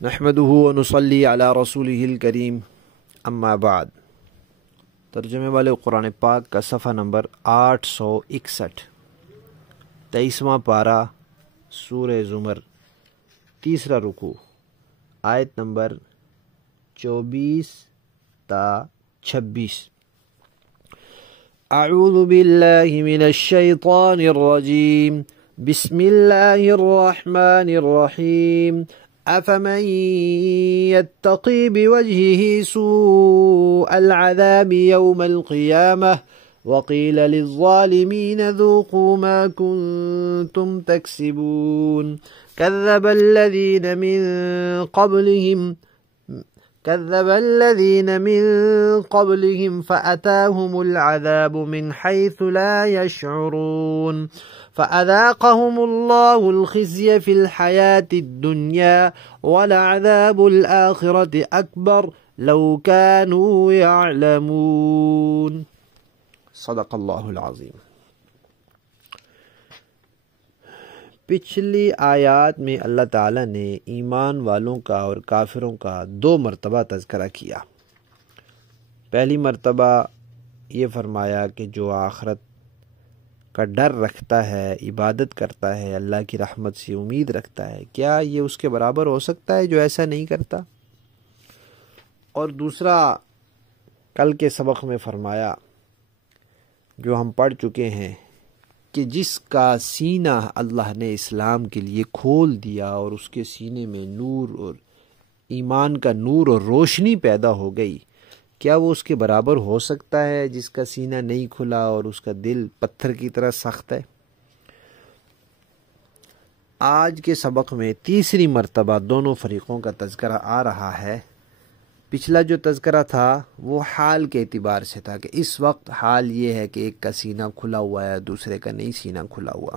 نحمده ونصلي علی رسولہ الکریم اما بعد۔ ترجمے والے قرآن پاک کا صفحہ نمبر 861، 23واں پارہ، سورہ زمر، تیسرا رکوع، آیت نمبر 24 تا 26۔ اعوذ باللہ من الشیطان الرجیم، بسم اللہ الرحمن الرحیم۔ أفمن يتقي بوجهه سوء العذاب يوم القيامة وقيل للظالمين ذوقوا ما كنتم تكسبون كذب الذين من قبلهم فأتاهم العذاب من حيث لا يشعرون فأذاقهم الله الخزي في الحياة الدنيا ولعذاب الآخرة أكبر لو كانوا يعلمون۔ صدق اللہ العظیم۔ پچھلی آیات میں اللہ تعالیٰ نے ایمان والوں کا اور کافروں کا 2 مرتبہ تذکرہ کیا۔ پہلی مرتبہ یہ فرمایا کہ جو آخرت کا ڈر رکھتا ہے، عبادت کرتا ہے، اللہ کی رحمت سے امید رکھتا ہے، کیا یہ اس کے برابر ہو سکتا ہے جو ایسا نہیں کرتا؟ اور دوسرا کل کے سبق میں فرمایا جو ہم پڑھ چکے ہیں کہ جس کا سینہ اللہ نے اسلام کے لیے کھول دیا اور اس کے سینے میں نور اور ایمان کا نور اور روشنی پیدا ہو گئی، کیا وہ اس کے برابر ہو سکتا ہے جس کا سینہ نہیں کھلا اور اس کا دل پتھر کی طرح سخت ہے؟ آج کے سبق میں تیسری مرتبہ دونوں فریقوں کا تذکرہ آ رہا ہے۔ پچھلا جو تذکرہ تھا وہ حال کے اعتبار سے تھا کہ اس وقت حال یہ ہے کہ ایک کا سینہ کھلا ہوا ہے، دوسرے کا نہیں سینہ کھلا ہوا۔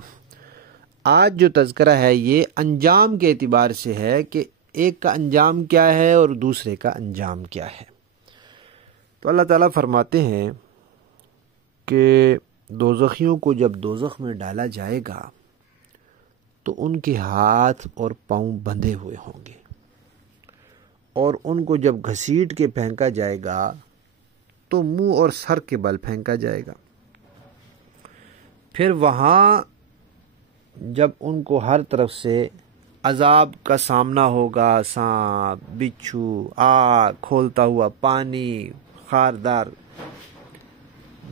آج جو تذکرہ ہے یہ انجام کے اعتبار سے ہے کہ ایک کا انجام کیا ہے اور دوسرے کا انجام کیا ہے۔ تو اللہ تعالیٰ فرماتے ہیں کہ دوزخیوں کو جب دوزخ میں ڈالا جائے گا تو ان کے ہاتھ اور پاؤں بندھے ہوئے ہوں گے، اور ان کو جب گھسیٹ کے پھینکا جائے گا تو منہ اور سر کے بل پھینکا جائے گا۔ پھر وہاں جب ان کو ہر طرف سے عذاب کا سامنا ہوگا، سانپ، بچھو، آگ، کھولتا ہوا پانی، خاردار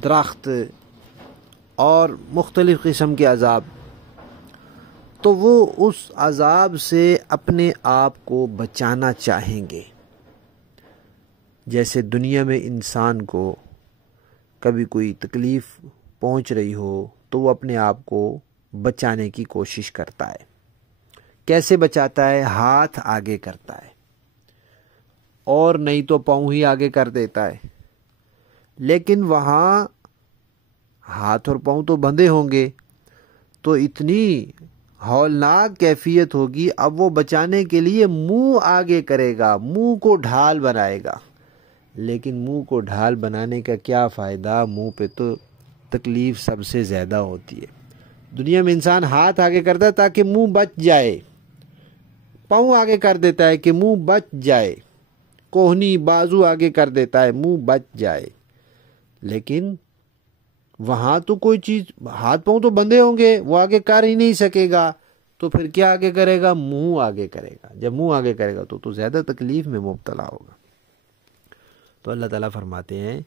درخت اور مختلف قسم کے عذاب، تو وہ اس عذاب سے اپنے آپ کو بچانا چاہیں گے۔ جیسے دنیا میں انسان کو کبھی کوئی تکلیف پہنچ رہی ہو تو وہ اپنے آپ کو بچانے کی کوشش کرتا ہے۔ کیسے بچاتا ہے؟ ہاتھ آگے کرتا ہے، اور نہیں تو پاؤں ہی آگے کر دیتا ہے۔ لیکن وہاں ہاتھ اور پاؤں تو بندھے ہوں گے، تو اتنی ہولناک کیفیت ہوگی، اب وہ بچانے کے لیے منہ آگے کرے گا، منہ کو ڈھال بنائے گا۔ لیکن منہ کو ڈھال بنانے کا کیا فائدہ؟ منہ پہ تو تکلیف سب سے زیادہ ہوتی ہے۔ دنیا میں انسان ہاتھ آگے کرتا ہے تاکہ منہ بچ جائے، پاؤں آگے کر دیتا ہے کہ منہ بچ جائے، کوہنی بازو آگے کر دیتا ہے منہ بچ جائے۔ لیکن وہاں تو کوئی چیز، ہاتھ پاؤں تو بندھے ہوں گے، وہ آگے کر ہی نہیں سکے گا، تو پھر کیا آگے کرے گا؟ منہ آگے کرے گا۔ جب منہ آگے کرے گا تو زیادہ تکلیف میں مبتلا ہوگا۔ تو اللہ تعالیٰ فرماتے ہیں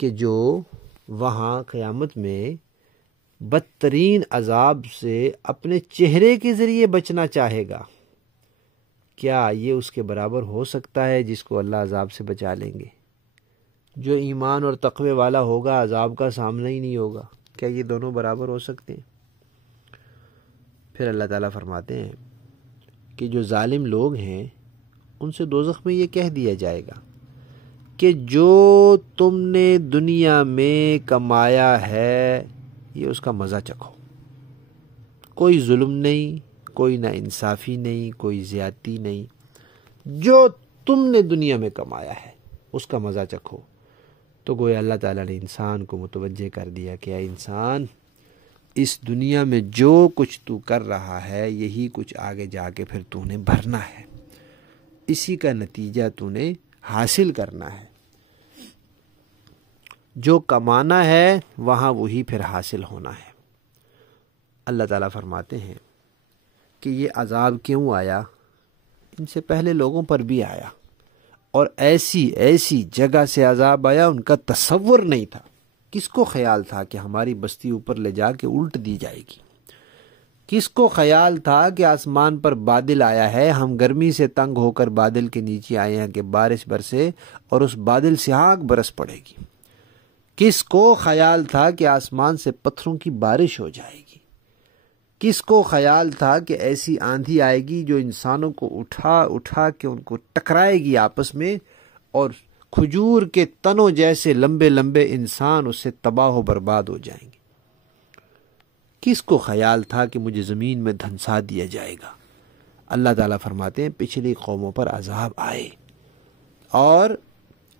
کہ جو وہاں قیامت میں بدترین عذاب سے اپنے چہرے کے ذریعے بچنا چاہے گا، کیا یہ اس کے برابر ہو سکتا ہے جس کو اللہ عذاب سے بچا لیں گے؟ جو ایمان اور تقوی والا ہوگا عذاب کا سامنا ہی نہیں ہوگا، کیا یہ دونوں برابر ہو سکتے ہیں؟ پھر اللہ تعالیٰ فرماتے ہیں کہ جو ظالم لوگ ہیں ان سے دوزخ میں یہ کہہ دیا جائے گا کہ جو تم نے دنیا میں کمایا ہے یہ اس کا مزہ چکھو۔ کوئی ظلم نہیں، کوئی نا انصافی نہیں، کوئی زیادتی نہیں، جو تم نے دنیا میں کمایا ہے اس کا مزہ چکھو۔ تو گویا اللہ تعالیٰ نے انسان کو متوجہ کر دیا کہ اے انسان، اس دنیا میں جو کچھ تو کر رہا ہے یہی کچھ آگے جا کے پھر تو نے بھرنا ہے۔ اسی کا نتیجہ تو نے حاصل کرنا ہے. جو کمانا ہے وہاں وہی پھر حاصل ہونا ہے. اللہ تعالیٰ فرماتے ہیں کہ یہ عذاب کیوں آیا؟ ان سے پہلے لوگوں پر بھی آیا، اور ایسی جگہ سے عذاب آیا ان کا تصور نہیں تھا. کس کو خیال تھا کہ ہماری بستی اوپر لے جا کے الٹ دی جائے گی؟ کس کو خیال تھا کہ آسمان پر بادل آیا ہے، ہم گرمی سے تنگ ہو کر بادل کے نیچے آئے ہیں کہ بارش برسے اور اس بادل سے آگ برس پڑے گی؟ کس کو خیال تھا کہ آسمان سے پتھروں کی بارش ہو جائے گی؟ کس کو خیال تھا کہ ایسی آندھی آئے گی جو انسانوں کو اٹھا کے ان کو ٹکرائے گی آپس میں، اور کھجور کے تنوں جیسے لمبے لمبے انسان اس سے تباہ و برباد ہو جائیں گے؟ کس کو خیال تھا کہ مجھے زمین میں دھنسا دیا جائے گا؟ اللہ تعالیٰ فرماتے ہیں پچھلی قوموں پر عذاب آئے، اور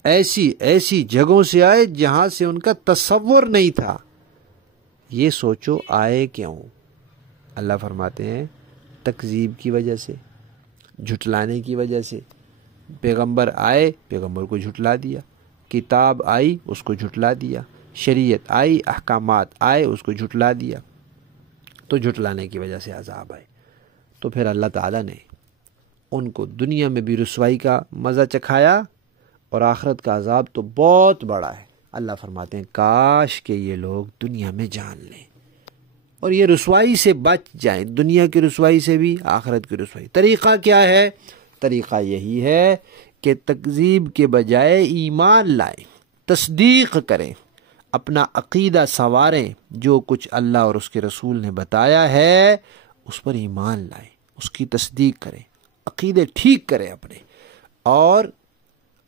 ایسی جگہوں سے آئے جہاں سے ان کا تصور نہیں تھا. یہ سوچو آئے کیوں؟ اللہ فرماتے ہیں تکذیب کی وجہ سے، جھٹلانے کی وجہ سے. پیغمبر آئے، پیغمبر کو جھٹلا دیا. کتاب آئی، اس کو جھٹلا دیا. شریعت آئی، احکامات آئے، اس کو جھٹلا دیا. تو جھٹلانے کی وجہ سے عذاب آئے. تو پھر اللہ تعالیٰ نے ان کو دنیا میں بھی رسوائی کا مزہ چکھایا، اور آخرت کا عذاب تو بہت بڑا ہے. اللہ فرماتے ہیں کاش کہ یہ لوگ دنیا میں جان لیں اور یہ رسوائی سے بچ جائیں، دنیا کی رسوائی سے بھی، آخرت کی رسوائی. طریقہ کیا ہے؟ طریقہ یہی ہے کہ تکذیب کے بجائے ایمان لائیں، تصدیق کریں، اپنا عقیدہ سنواریں. جو کچھ اللہ اور اس کے رسول نے بتایا ہے اس پر ایمان لائیں، اس کی تصدیق کریں، عقیدے ٹھیک کریں اپنے، اور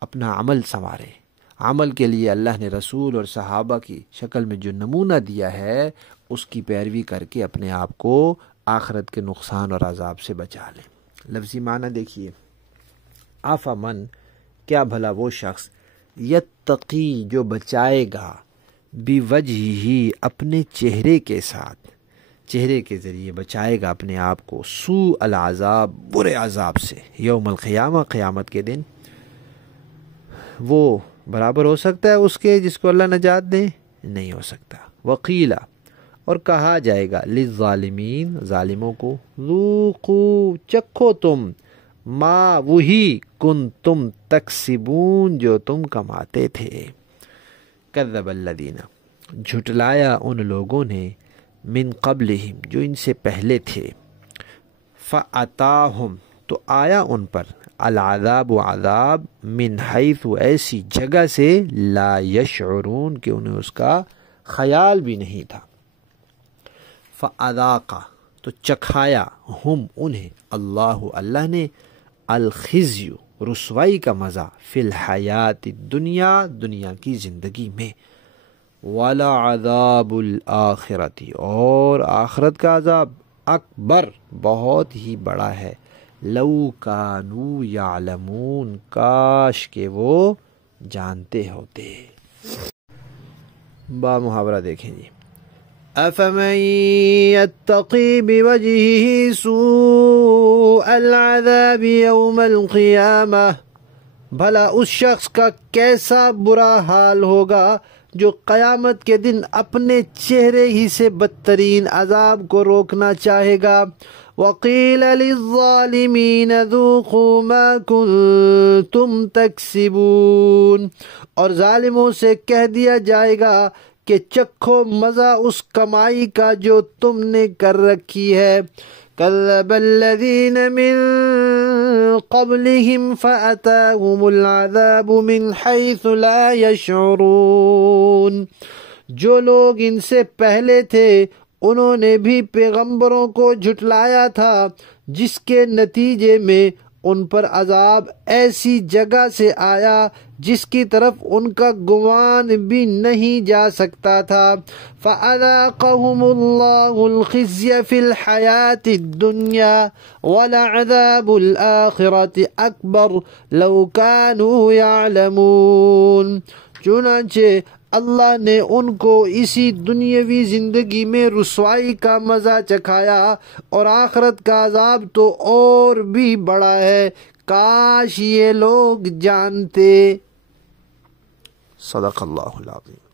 اپنا عمل سنواریں. عمل کے لیے اللہ نے رسول اور صحابہ کی شکل میں جو نمونہ دیا ہے اس کی پیروی کر کے اپنے آپ کو آخرت کے نقصان اور عذاب سے بچا لیں. لفظی معنی دیکھیے، آفامن، کیا بھلا وہ شخص، یتقی، جو بچائے گا، بوجہ ہی، اپنے چہرے کے ساتھ، چہرے کے ذریعے بچائے گا اپنے آپ کو، سوء العذاب، برے عذاب سے، یوم القیامہ، قیامت کے دن. وہ برابر ہو سکتا ہے اس کے جس کو اللہ نجات دے؟ نہیں ہو سکتا. وقیلا، اور کہا جائے گا، للظالمین، ظالموں کو، ذوقوا، چکھو تم، ما وہی، کنتم تکسبون، جو تم کماتے تھے. کذب الذین، جھٹلایا ان لوگوں نے، من قبلہم، جو ان سے پہلے تھے، فاتاہم، تو آیا ان پر، العذاب، عذاب، من حیث، ایسی جگہ سے، لا یشعرون، کہ انہیں اس کا خیال بھی نہیں تھا. فاذاق، تو چکھایا، ہم، انہیں، اللہ نے، الخزی، رسوائی کا مزہ، فی الحیات الدنیا، دنیا کی زندگی میں، ولعذاب الآخرۃ، اور آخرت کا عذاب، اکبر، بہت ہی بڑا ہے. لو کانوا یعلمون، کاش کہ وہ جانتے ہوتے. با محاورہ دیکھیں جی. افمن یتقی بوجہہ سوء العذاب یوم القیامہ، بھلا اس شخص کا کیسا برا حال ہوگا جو قیامت کے دن اپنے چہرے ہی سے بدترین عذاب کو روکنا چاہے گا. وَقِيلَ لِلظَّالِمِينَ ذُوقُوا مَا كُنتُمْ تَكْسِبُونَ، اور ظالموں سے کہہ دیا جائے گا کہ چکھو مزہ اس کمائی کا جو تم نے کر رکھی ہے. كَذَّبَ الَّذِينَ مِن قَبْلِهِمْ فَأَتَاهُمُ الْعَذَابُ مِنْ حَيْثُ لَا يَشْعُرُونَ، جو لوگ ان سے پہلے تھے انہوں نے بھی پیغمبروں کو جھٹلایا تھا، جس کے نتیجے میں ان پر عذاب ایسی جگہ سے آیا جس کی طرف ان کا گمان بھی نہیں جا سکتا تھا. فَأَذَاقَهُمُ اللَّهُ الْخِزْيَ فِي الْحَيَاةِ الدُّنْيَا وَلَعَذَابُ الْآخِرَةِ أَكْبَرُ لَوْ كَانُوا يَعْلَمُونَ. چنانچہ اللہ نے ان کو اسی دنیاوی زندگی میں رسوائی کا مزہ چکھایا، اور آخرت کا عذاب تو اور بھی بڑا ہے، کاش یہ لوگ جانتے۔ صدق اللہ العظیم۔